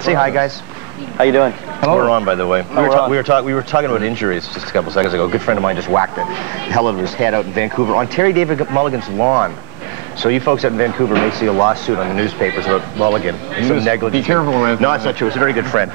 Say hi, guys. How you doing? Hello. We're on, by the way. We were talking about injuries just a couple seconds ago. A good friend of mine just whacked the hell out of his head out in Vancouver on Terry David Mulligan's lawn. So you folks out in Vancouver may see a lawsuit on the newspapers about Mulligan. Some negligence. Be careful with. No, it's not true. It's a very good friend.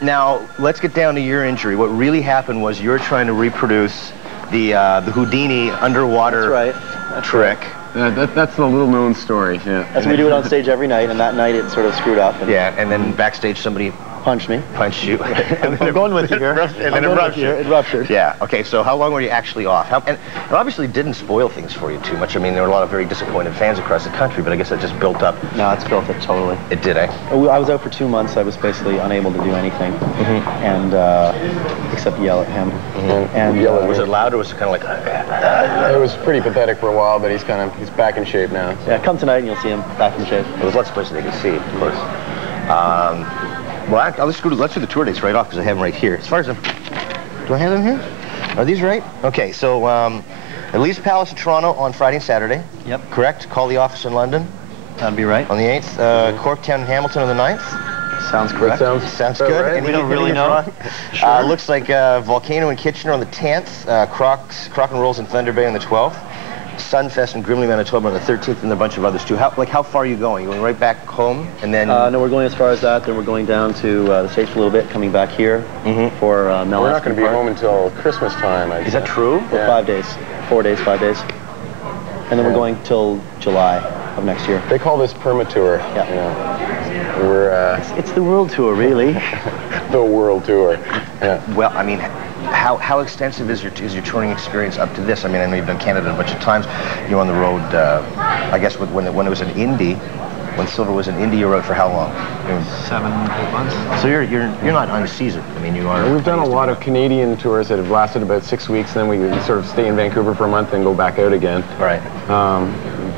Now, let's get down to your injury. What really happened was you're trying to reproduce the Houdini underwater trick. That's the little-known story. Yeah. That's what we do it on stage every night, and that night it sort of screwed up. And yeah, and then backstage somebody punched me. Punched you. I'm going with you here. And then it ruptured. Yeah. Okay. So how long were you actually off? And it obviously didn't spoil things for you too much. I mean, there were a lot of very disappointed fans across the country, but I guess that just built up. No, it's built up totally. It did, eh? I was out for 2 months. I was basically unable to do anything, and except yell at him. And was it loud or was it kind of like? It was pretty pathetic for a while, but he's back in shape now. So. Yeah, come tonight and you'll see him back in shape. Well, there's lots of places they can see, of course. Well, let's do the tour dates right off because I have them right here. As far as do I have them here? Are these right? Okay, so Elise Palace in Toronto on Friday and Saturday. Yep. Correct. Call the Office in London. That'd be right. On the 8th. Corktown and Hamilton on the 9th. Sounds correct. Sounds good. Right. We don't really know. Sure. Looks like Volcano in Kitchener on the 10th. Croc and Rolls in Thunder Bay on the 12th. Sunfest in Grimley, Manitoba on the 13th, and a bunch of others too. How far are you going? You going right back home, and then? No, we're going as far as that. Then we're going down to the States for a little bit, coming back here for Mel. We're not going to be home until Christmas time. Is that true? For 5 days, 4 days, 5 days, and then we're going till July of next year. They call this perma tour. Yeah. You know, we're. It's the world tour, really. The world tour. Yeah. Well, I mean. How extensive is your touring experience up to this? I mean, I know you've done Canada a bunch of times. You're on the road, I guess, when it was an indie, when Silver was an indie, you wrote for how long? 7, 8 months. So you're not unseasoned. I mean, you are. We've done a lot of Canadian tours that have lasted about 6 weeks. Then we sort of stay in Vancouver for a month and go back out again. Right.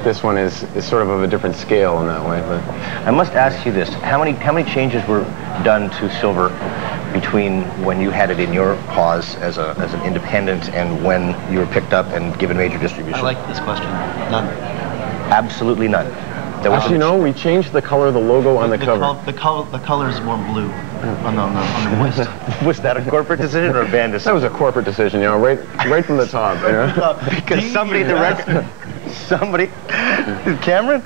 This one is sort of a different scale in that way. But I must ask you this: how many changes were done to Silver between when you had it in your paws as an independent and when you were picked up and given major distribution? I like this question. None. Absolutely none. Actually, no. We changed the color of the logo on the cover. The color is more blue on the waist. Was that a corporate decision or a band decision? That was a corporate decision, you know, right from the top. You know? Because somebody at the record, Cameron?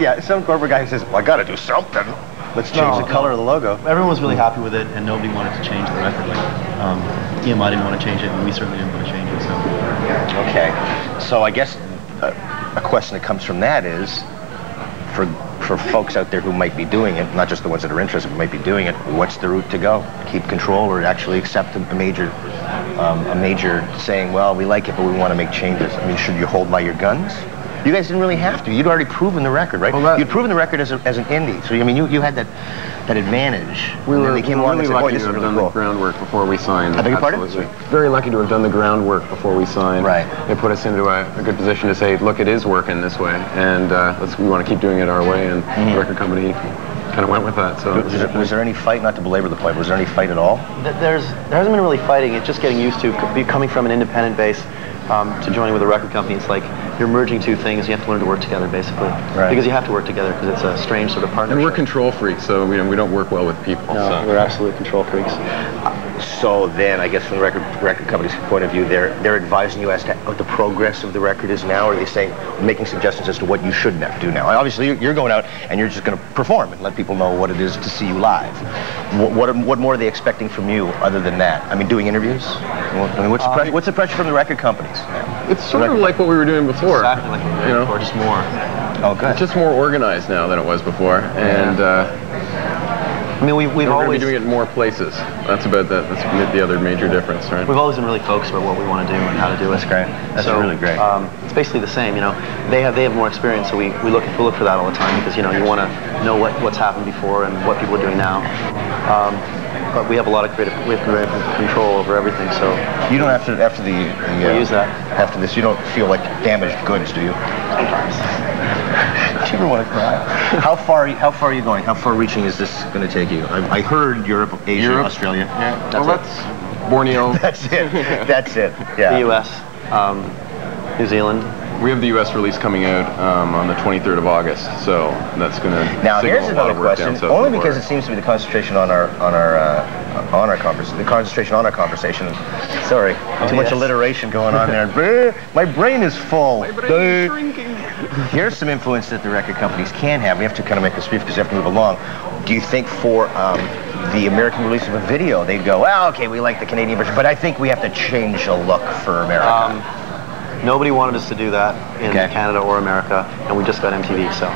Yeah, some corporate guy says, well, I got to do something. Let's change the color of the logo. Everyone was really happy with it, and nobody wanted to change the record. Like, EMI didn't want to change it, and we certainly didn't want to change it. So. Okay. So I guess a question that comes from that is, for folks out there who might be doing it, not just the ones that are interested, but might be doing it, what's the route to go? Keep control or actually accept a major saying, well, we like it, but we want to make changes? I mean, should you hold by your guns? You guys didn't really have to. You'd already proven the record, right? Well, you'd proven the record as an indie. So, I mean, you had that advantage. We were they came along really and said, lucky this to is have really done cool. the groundwork before we signed. I beg your pardon? Very lucky to have done the groundwork before we signed. Right. They put us into a good position to say, look, it is working this way, and we want to keep doing it our way, and the record company kind of went with that. So was there any fight, not to belabor the point, was there any fight at all? There hasn't been really fighting. It's just getting used to coming from an independent base to joining with a record company. It's like you're merging two things. You have to learn to work together, basically. Right. Because you have to work together because it's a strange sort of partnership. And we're control freaks, so we don't work well with people. No, so. We're absolute control freaks. So then, I guess from the record company's point of view, they're advising you as to what the progress of the record is now, or are they saying, making suggestions as to what you should do now? Obviously, you're going out and you're just going to perform and let people know what it is to see you live. What more are they expecting from you other than that? I mean, doing interviews? I mean, what's the pressure from the record companies? It's sort of like what we were doing before. Exactly like what we were doing before, just more. Oh, good. It's just more organized now than it was before, and I mean, we've we're always going to be doing it in more places. That's about that. That's the other major difference, right? We've always been really focused about what we want to do and how to do it. That's great. That's really great. It's basically the same. You know, they have more experience, so we look for that all the time because you want to know what's happened before and what people are doing now. But we have a lot of creative control over everything. So you don't have to we use that. After this, you don't feel like damaged goods, do you? Sometimes. Do you ever want to cry? How far are you going? How far reaching is this going to take you? I heard Europe, Asia, Australia. Yeah. That's Borneo. That's it. That's it. Yeah. The U.S., New Zealand, We have the U.S. release coming out on the 23rd of August, so that's going to Now signal here's a lot another of work question, down south only of the because border. it seems to be the concentration on our conversation. Sorry, too much alliteration going on there. My brain is full. My brain is shrinking. Here's some influence that the record companies can have. We have to kind of make this brief because we have to move along. Do you think for the American release of a video, they'd go, well, okay, we like the Canadian version, but I think we have to change the look for America? Nobody wanted us to do that in Canada or America, and we just got MTV, so.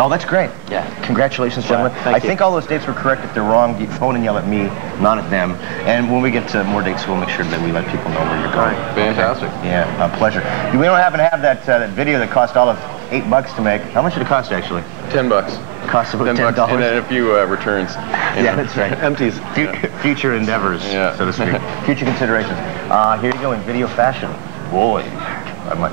Oh, that's great. Yeah. Congratulations, gentlemen. Thank I you. think all those dates were correct. If they're wrong, phone and yell at me, not at them. And when we get to more dates, we'll make sure that we let people know where you're going. Right. Fantastic. Okay. Yeah, a pleasure. We don't happen to have that video that cost all of $8 to make. How much did it cost, actually? $10. It cost about $10. $10 and then a few returns. Yeah, that's right. Empties. Future endeavors, so to speak. Future considerations. Here you go in video fashion. Boy, not much.